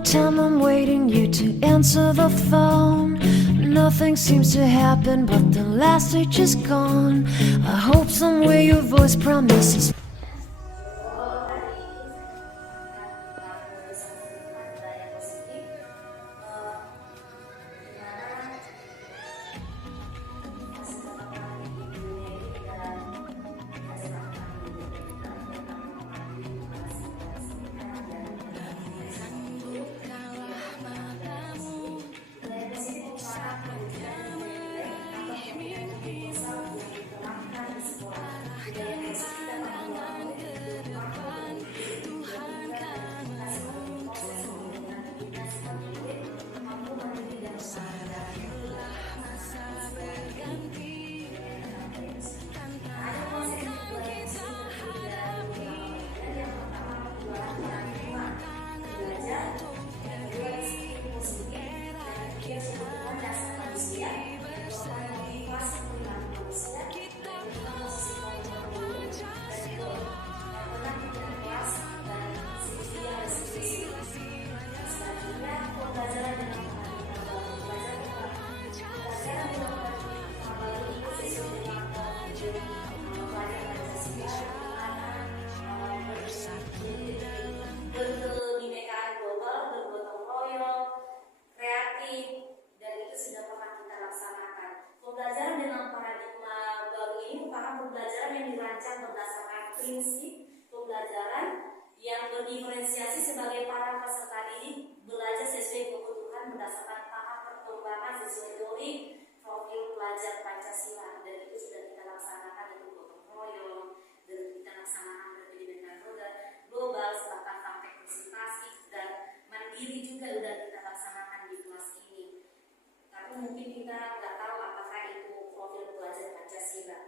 the time I'm waiting you to answer the phone. Nothing seems to happen, but the last stage is gone. I hope somewhere your voice promises. Pembelajaran yang dirancang berdasarkan prinsip pembelajaran yang berdiferensiasi sebagai para peserta didik belajar sesuai kebutuhan berdasarkan tahap perkembangan sesuai teori profil pelajar Pancasila, dan itu sudah kita laksanakan itu gotong royong, dan kita laksanakan pendidikan roda global bahkan sampai presentasi dan mandiri juga sudah kita laksanakan di kelas ini. Tapi mungkin kita nggak tahu apakah itu profil pelajar Pancasila.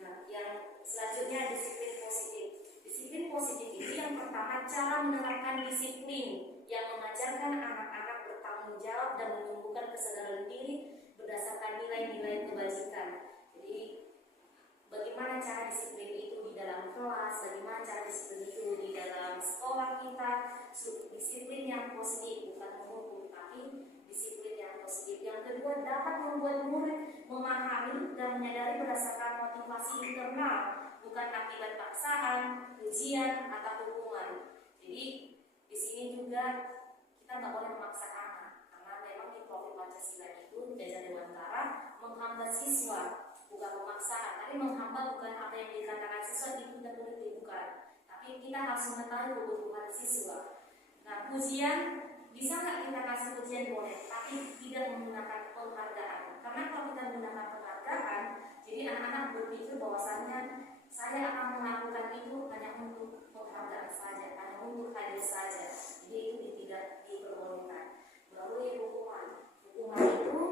Nah, yang selanjutnya disiplin positif. Disiplin positif itu yang pertama cara menerapkan disiplin yang mengajarkan anak-anak bertanggung jawab dan menumbuhkan kesadaran diri berdasarkan nilai-nilai kebajikan. Jadi, bagaimana cara disiplin itu di dalam kelas, bagaimana cara disiplin itu di dalam sekolah kita, disiplin yang positif, bukan menghukum, tapi disiplin yang positif. Yang kedua, dapat membuat murid memahami dan menyadari berdasarkan motivasi internal, bukan akibat paksaan, ujian, atau hukuman. Jadi di sini juga kita nggak boleh memaksa anak, karena memang di profil Pancasila itu Desa Dewantara menghamba siswa, bukan pemaksaan. Tapi menghamba bukan apa yang dikatakan siswa itu tidak boleh bukan, tapi kita harus mengetahui kebutuhan siswa. Nah, ujian bisa nggak kita kasih ujian boleh, tapi tidak menggunakan penghargaan. Karena kalau kita menggunakan penghargaan, jadi anak-anak berpikir bahwasannya saya akan melakukan itu hanya untuk penghargaan saja, hanya untuk hadir saja. Jadi itu tidak diperbolehkan. Lalu hukuman. Hukuman itu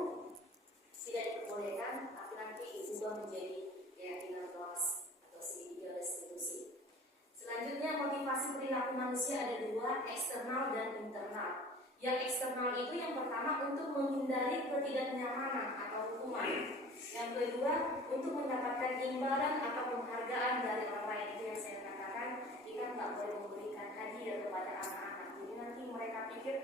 tidak diperbolehkan, tapi nanti diubah menjadi keyakinan kelas atau sedikit restitusi. Selanjutnya, motivasi perilaku manusia ada dua, eksternal dan internal. Yang eksternal itu yang pertama untuk menghindari ketidaknyamanan atau hukuman. Yang kedua untuk mendapatkan imbalan atau penghargaan dari orang lain. Itu yang saya katakan, kita nggak boleh memberikan hadiah kepada anak-anak. Jadi nanti mereka pikir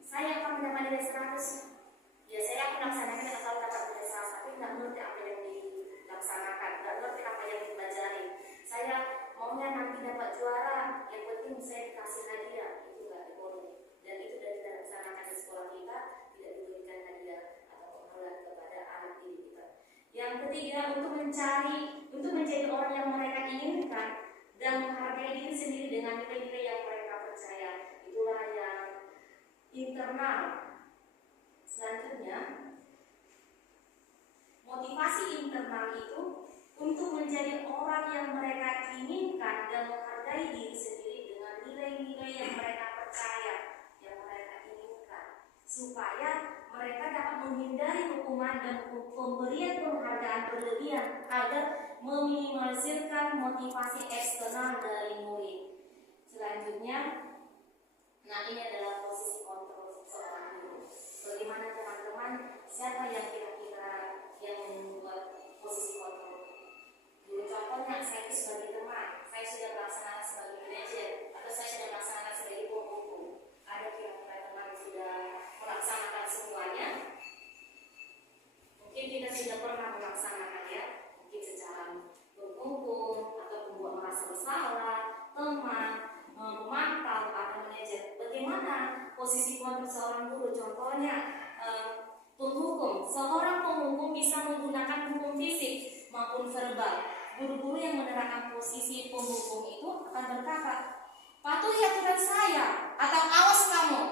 saya akan mendapat nilai 100. Ya saya akan laksanakan asal dapat nilai 100, tapi nggak ngerti apa yang dilaksanakan, nggak ngerti apa yang dipelajari. Saya maunya nanti dapat juara, yang penting saya dikasih hadiah. Itu nggak boleh. Dan itu sudah kita laksanakan di sekolah kita, tidak diberikan hadiah atau penghargaan kepada anak didik kita. Yang ketiga, untuk menjadi orang yang mereka inginkan dan menghargai diri sendiri dengan nilai-nilai yang mereka percaya. Itulah yang internal. Selanjutnya, motivasi internal itu untuk menjadi orang yang mereka inginkan dan menghargai diri sendiri dengan nilai-nilai yang mereka percaya, yang mereka inginkan, supaya mereka dapat menghindari hukuman dan pemberian penghargaan berlebihan agar meminimalisirkan motivasi eksternal dari murid. Selanjutnya, nah ini adalah posisi kontrol seorang guru. Bagaimana teman-teman, siapa yang kira-kira yang membuat posisi kontrol? Dulu contohnya, saya itu sebagai teman, saya sudah melaksanakan sebagai manajer, atau saya sudah melaksanakan sebagai pembuku. Ada kira-kira posisi kontrak seorang guru. Contohnya penghukum. Seorang penghukum bisa menggunakan hukum fisik maupun verbal. Guru-guru yang menerapkan posisi penghukum itu akan berkata, patuhi aturan saya atau awas kamu.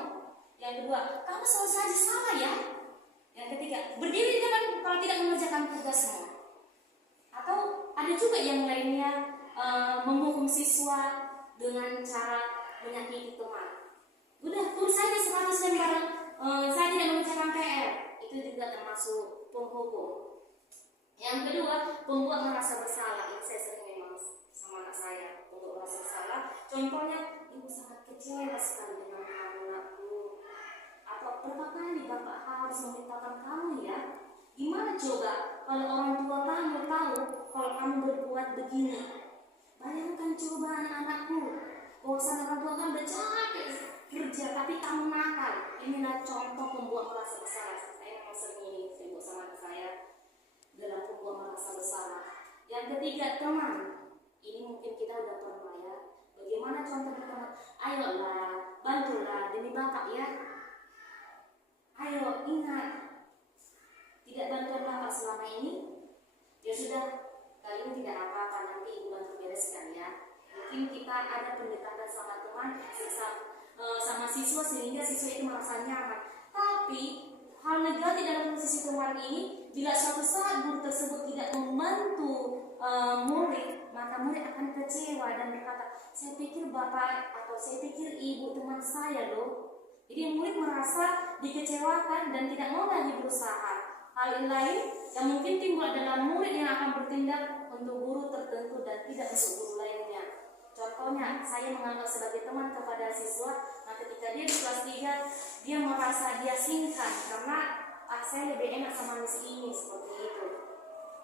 Yang kedua, kamu selalu saja salah ya. Yang ketiga, berdiri di depan kalau tidak mengerjakan tugasmu. Atau ada juga yang lainnya menghukum siswa dengan cara menyakiti teman. Udah tulis saja 100 lembar, saya tidak mengerjakan PR. Itu juga termasuk penghukum. Yang kedua, membuat merasa bersalah. Ini saya sering memang sama anak saya untuk merasa bersalah. Contohnya, ibu sangat kecewa sekali dengan kamu nakku. Atau berapa kali bapak harus memintakan kamu ya? Gimana coba kalau orang tua kamu tahu kalau kamu berbuat begini? Bayangkan coba anak-anakku, bahwasan orang tua kamu udah capek kerja tapi kamu nakal. Inilah contoh pembuat merasa bersalah. Saya mau sering buat sama anak saya dalam pembuat merasa bersalah. Yang ketiga, teman. Ini mungkin kita udah pernah ya. Bagaimana contohnya teman? Ayolah, bantulah demi bapak ya. Ayo ingat, tidak bantuan bapak selama ini. Ya sudah, kali ini tidak apa-apa, nanti ibu bantu bereskan ya. Mungkin kita ada pendekatan sama teman, sama siswa sehingga siswa itu merasa nyaman. Tapi hal negatif dalam posisi teman ini, bila suatu saat guru tersebut tidak membantu murid, maka murid akan kecewa dan berkata, saya pikir bapak atau saya pikir ibu teman saya loh. Jadi murid merasa dikecewakan dan tidak mau lagi berusaha. Hal lain yang mungkin timbul adalah murid yang akan bertindak untuk guru tertentu dan tidak untuk guru lainnya. Contohnya, saya menganggap sebagai teman kepada siswa, nah ketika dia di kelas 3, dia merasa dia singkan karena saya lebih enak sama miss ini, seperti itu.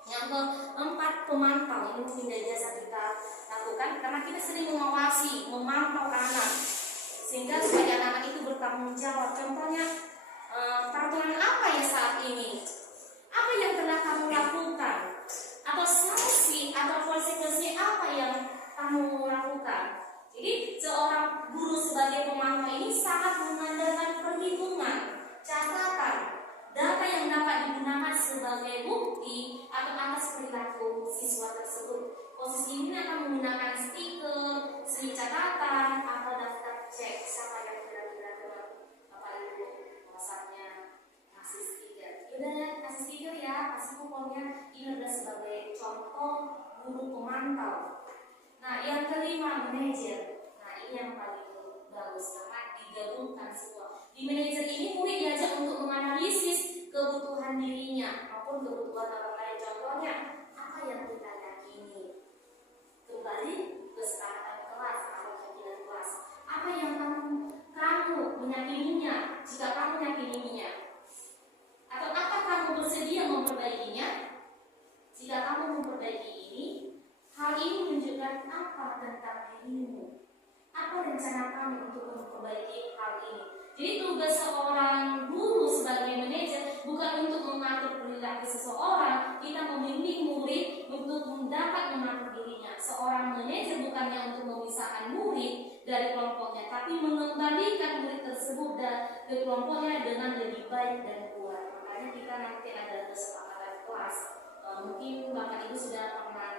Yang keempat, pemantau. Ini mungkin biasa kita lakukan karena kita sering mengawasi, memantau anak sehingga supaya anak-anak itu bertanggung jawab. Contohnya, peraturan apa ya saat ini? Apa yang telah kamu lakukan? Atau sanksi atau konsekuensi apa yang kamu lakukan? Jadi seorang guru sebagai pemantau ini sangat mengandalkan perhitungan, catatan, data yang dapat digunakan sebagai bukti atau atas perilaku siswa tersebut. Posisi ini akan menggunakan stiker, slip catatan, atau daftar cek. Siapa yang kira-kira teman Bapak Ibu masanya kasih stiker? Yaudah kasih stiker ya, kasih kuponnya. Ini adalah sebagai contoh guru pemantau. Nah, yang kelima, manajer. Nah, ini yang paling bagus karena digabungkan semua. Di manajer ini murid diajak untuk menganalisis kebutuhan dirinya maupun kebutuhan orang lain. Contohnya, apa yang kita yakini? Kembali ke kesepakatan kelas atau keyakinan kelas. Apa yang kamu meyakininya? Jika kamu meyakininya, atau apa kamu bersedia memperbaikinya? Jika kamu memperbaiki ini, hal ini menunjukkan apa tentang dirimu? Apa rencana kamu untuk memperbaiki hal ini? Jadi tugas seorang guru sebagai manajer bukan untuk mengatur perilaku seseorang, kita membimbing murid untuk dapat mengatur dirinya. Seorang manajer bukannya untuk memisahkan murid dari kelompoknya, tapi mengembalikan murid tersebut ke kelompoknya dengan lebih baik dan kuat. Makanya kita nanti ada kesepakatan kelas. Mungkin Bapak Ibu sudah pernah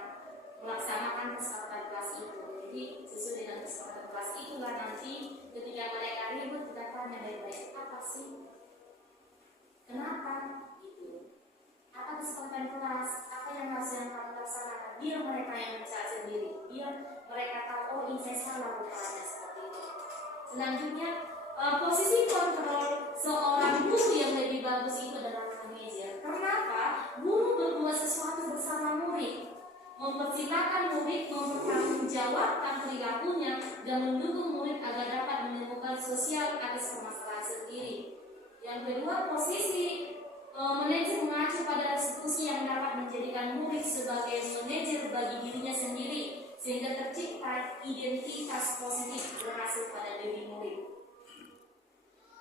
melaksanakan kesepakatan kelas itu. Jadi sesuai dengan kesepakatan kelas itulah nanti ketika mereka ribut kita tanya baik-baik, apa sih? Kenapa? Gitu. Apa kesepakatan kelas? Apa yang harus kamu laksanakan? Biar mereka yang mencari sendiri. Biar mereka tahu, oh ini saya salah bukannya seperti itu. Selanjutnya, posisi kontrol seorang guru yang lebih bagus itu adalah manajer. Kenapa? Guru berbuat sesuatu bersama murid, mempersilahkan murid mempertanggungjawabkan perilakunya dan mendukung murid agar dapat menemukan sosial atas permasalahan sendiri. Yang kedua, posisi manajer mengacu pada institusi yang dapat menjadikan murid sebagai manajer bagi dirinya sendiri sehingga tercipta identitas positif berhasil pada diri murid.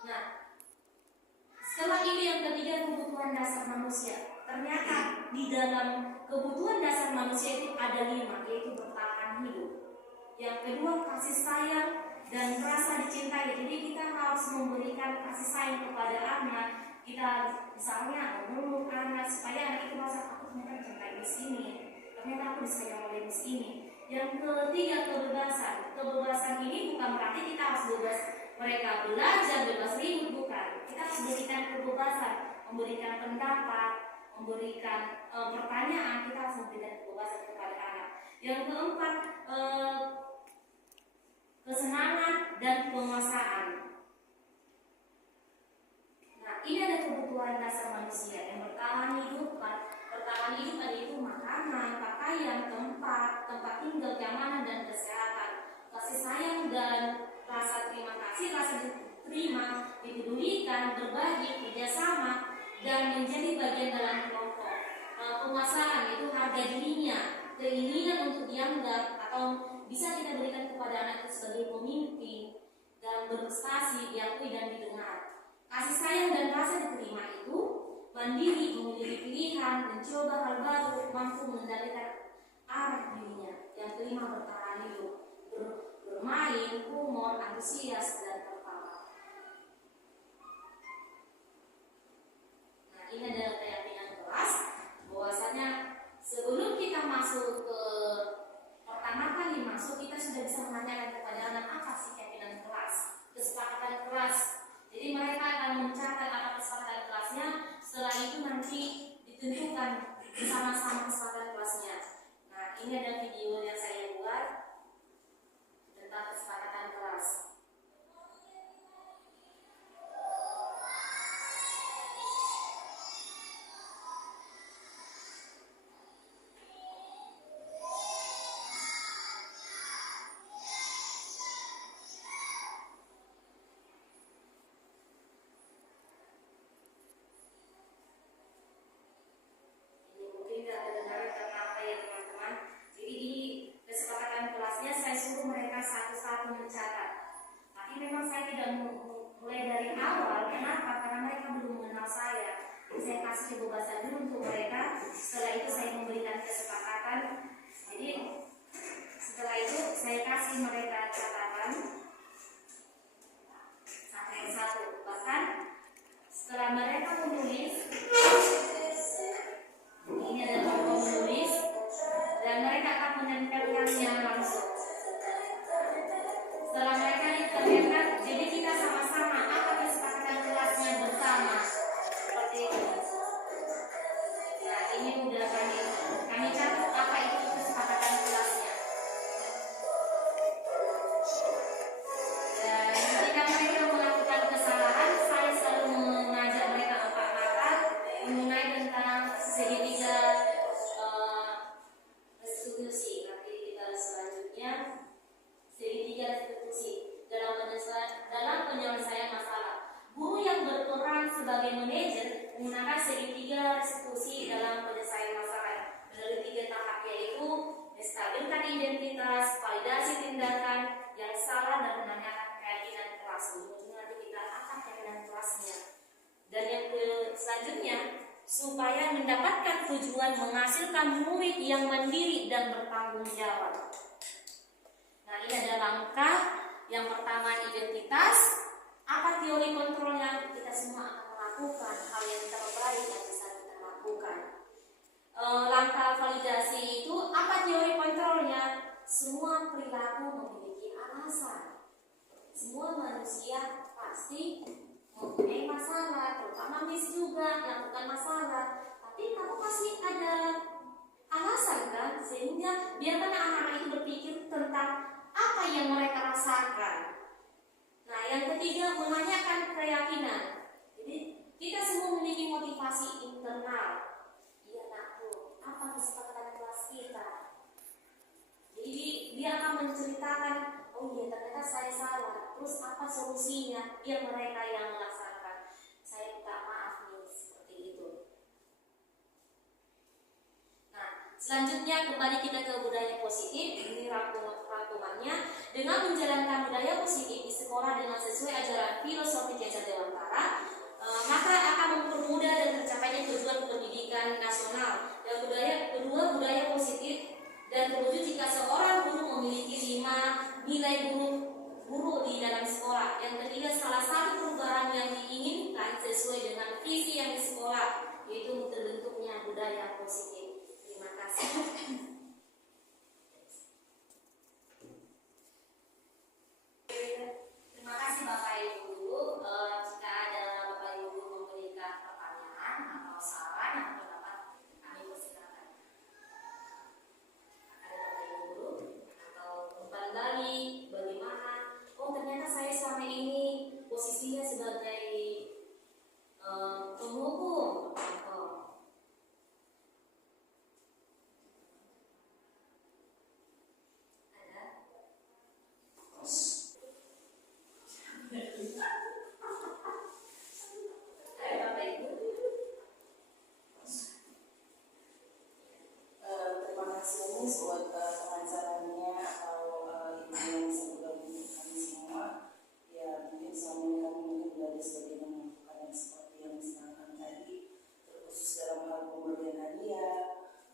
Nah, setelah ini yang ketiga, kebutuhan dasar manusia. Ternyata di dalam kebutuhan dasar manusia itu ada 5, yaitu bertahan hidup. Yang kedua, kasih sayang dan rasa dicintai. Jadi kita harus memberi perubahannya kita misalnya ngomong anak supaya anak itu merasa aku ternyata mencintai bus ini, ternyata aku disayang oleh bus ini. Yang ketiga, kebebasan ini bukan berarti kita harus bebas mereka belajar, bebas ribut, bukan. Kita harus berikan kebebasan, memberikan pendapat, memberikan pertanyaan. Kita harus memberikan kebebasan kepada anak. Yang keempat, kesenangan dan penguasaan. Nah, ini ada kebutuhan dasar manusia yang bertahan hidup ada itu makanan, pakaian, tempat tinggal, keamanan dan kesehatan, kasih sayang dan rasa terima kasih, rasa diterima, dipedulikan, berbagi, kerjasama, dan menjadi bagian dalam kelompok. Penguasaan itu harga dirinya, keinginan untuk dianggap atau bisa kita berikan kepada anak itu sebagai pemimpin dan berprestasi, diakui dan didengar. Kasih sayang dan rasa diterima itu mandiri, memiliki pilihan, mencoba hal baru, mampu mengendalikan arah dirinya. Yang kelima, bertahan hidup, bermain, humor, antusias, dan tertawa. Nah, ini adalah keyakinan kelas bahwasanya sebelum kita masuk ke pertama kali masuk, kita sudah bisa menanyakan kepada anak apa sih keyakinan kelas, kesepakatan kelas. Jadi mereka akan mencatat apa kesepakatan kelasnya. Setelah itu nanti ditentukan bersama-sama kesepakatan kelasnya. Nah, ini ada video yang saya buat tentang kesepakatan kelas. Kebebasan dulu untuk mereka. Setelah itu saya memberikan kesepakatan. Jadi setelah itu saya kasih mereka catatan satu. Bahkan setelah mereka menulis, ini adalah menulis dan mereka akan menempelkannya langsung. Setelah mereka ditempelkan, jadi kita sama-sama apa kesepakatan kelasnya bersama seperti itu. Ini udah kami catat apa itu kesepakatan kelasnya. Dan ketika mereka melakukan kesalahan, saya selalu mengajak mereka empat mata mengenai tentang segitiga restitusi. Nanti kita selanjutnya segitiga restitusi dalam penyelesaian masalah. Guru yang berperan sebagai manajer menggunakan segitiga restitusi dalam penyelesaian masalah melalui 3 tahap, yaitu menstabilkan identitas, validasi tindakan yang salah, dan menanyakan keyakinan kelas. Nanti kita akan keyakinan kelasnya. Dan yang selanjutnya, supaya mendapatkan tujuan menghasilkan murid yang mandiri dan bertanggung jawab. Nah, ini ada langkah. Yang pertama, identitas. Apa teori kontrolnya? Kita semua akan melakukan hal yang terbaik yang bisa kita lakukan. Langkah validasi itu apa teori kontrolnya? Semua perilaku memiliki alasan. Semua manusia pasti mempunyai masalah, terutama Miss juga yang bukan masalah. Tapi kamu pasti ada alasan kan? Sehingga biarkan anak-anak itu berpikir tentang apa yang mereka rasakan. Nah, yang ketiga, menanyakan keyakinan. Jadi kita semua memiliki motivasi internal. Iya nakku, apa kesepakatan kelas kita? Jadi dia akan menceritakan, oh iya ternyata saya salah. Terus apa solusinya? Biar mereka yang melaksanakan. Saya minta maaf nih, seperti itu. Nah, selanjutnya kembali kita ke budaya positif. Ini rangkumannya. Dengan menjalankan budaya positif di sekolah dengan sesuai ajaran filosofi Jasa Dewantara, maka akan mempermudah dan tercapainya tujuan pendidikan nasional. Dan kedua, budaya positif dan terwujud jika seorang guru memiliki 5 nilai guru di dalam sekolah. Yang ketiga, salah satu perubahan yang diinginkan sesuai tugasnya sebagai penghukum. Ada? Ayo Bapak Ibu. Terima kasih Miss buat pengajarannya atau ibu yang sebelum kami semua. Ya mungkin selama ini kami mungkin belajar sebagai melakukan yang seperti yang disampaikan tadi, terkhusus dalam hal pemberian hadiah,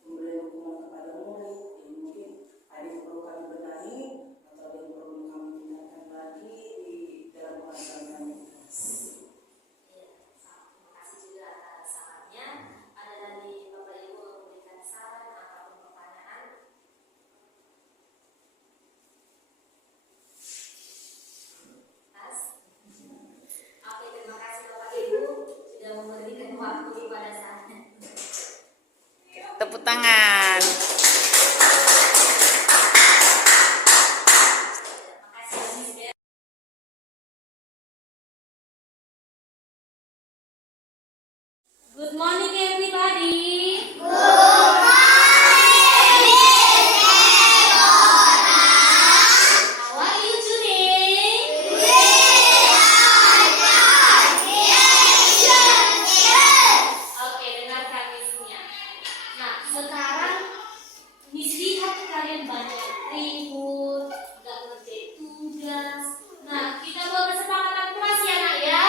pemberian hukuman kepada murid. Yang mungkin ada yang perlu kami benahi atau ada yang perlu kami tingkatkan lagi di dalam pengajaran kami. Terima kasih juga atas sarannya. Ada dari Bapak Ibu memberikan saran ataupun pertanyaan? Oke, terima kasih Bapak Ibu sudah memberikan waktu kepada saya. Tepuk tangan. Terima kasih Miss Bella. Good morning everybody. How are you today? Oke, dengarkan misinya. Nah, sekarang Miss lihat kalian banyak ribut, gak ngerjain tugas. Nah, kita mau kesepakatan kelas ya nak ya?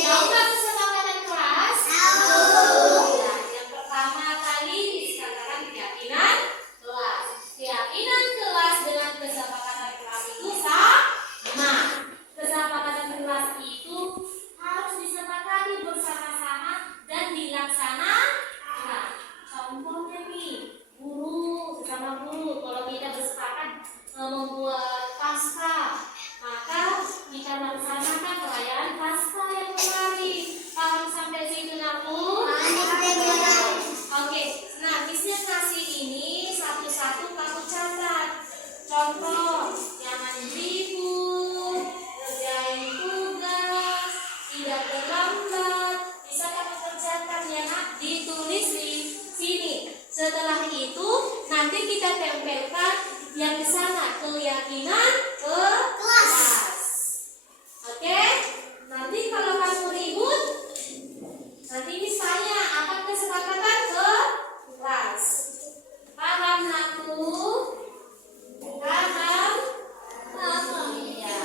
Tahu nggak kesepakatan kelas? Ya, yang pertama kali dikatakan keyakinan kelas. Keyakinan kelas dengan kesepakatan kelas itu sama. Kesepakatan kelas itu harus disepakati bersama-sama dan dilaksanakan. Contohnya nih, guru sesama guru, kalau kita bersepakat membuat pasca, maka kita melaksanakan perayaan pasca yang kemarin. Paham sampai situ naku? Oke, nah Missnya kasih ini satu-satu kamu catat. Contoh, jangan ribut, kerjain tugas, tidak terlambat. Bisa kamu kerjakan ya nak, ditulis di sini. Setelah itu nanti kita tempelkan yang di sana, keyakinan kelas. Oke? Nanti kalau kamu ribut, nanti misalnya apa kesepakatan kelas. Paham nakku? Paham? Iya.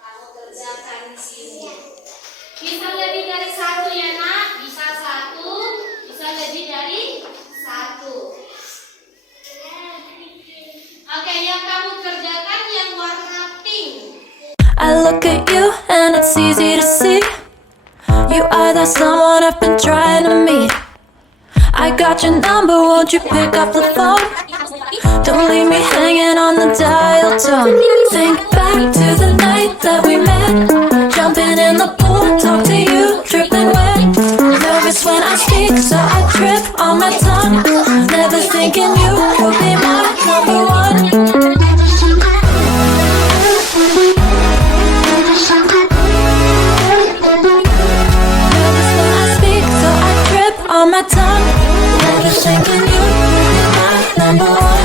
Kamu kerjakan di sini. Bisa lebih dari satu ya nak? Bisa satu, bisa lebih dari satu. Oke, yang kamu kerjakan yang warna pink. I look at you and it's easy to see you are that someone I've been trying to meet. I got your number, won't you pick up the phone? Don't leave me hanging on the dial tone. Think back to the night that we met, jumping in the pool, talk to you, dripping wet. Nervous when I speak, so I trip on my tongue. Never thinking you would be my number one. Nervous when I speak, so I trip on my tongue. Never thinking you would be my number one.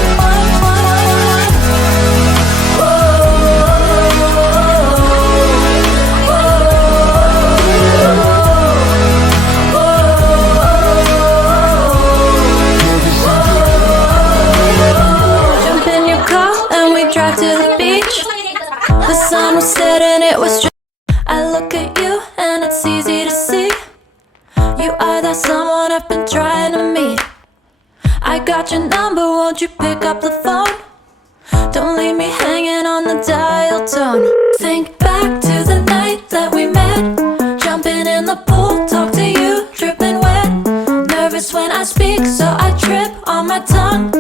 Jump in your car and we drive to the beach. The sun was setting, it was just. I look at you and it's easy to see you are that someone I've been trying to meet. I got your number, won't you pick up the phone? Don't leave me hanging on the dial tone. Think back to the night that we met, jumping in the pool, talk to you, dripping wet. Nervous when I speak, so I trip on my tongue.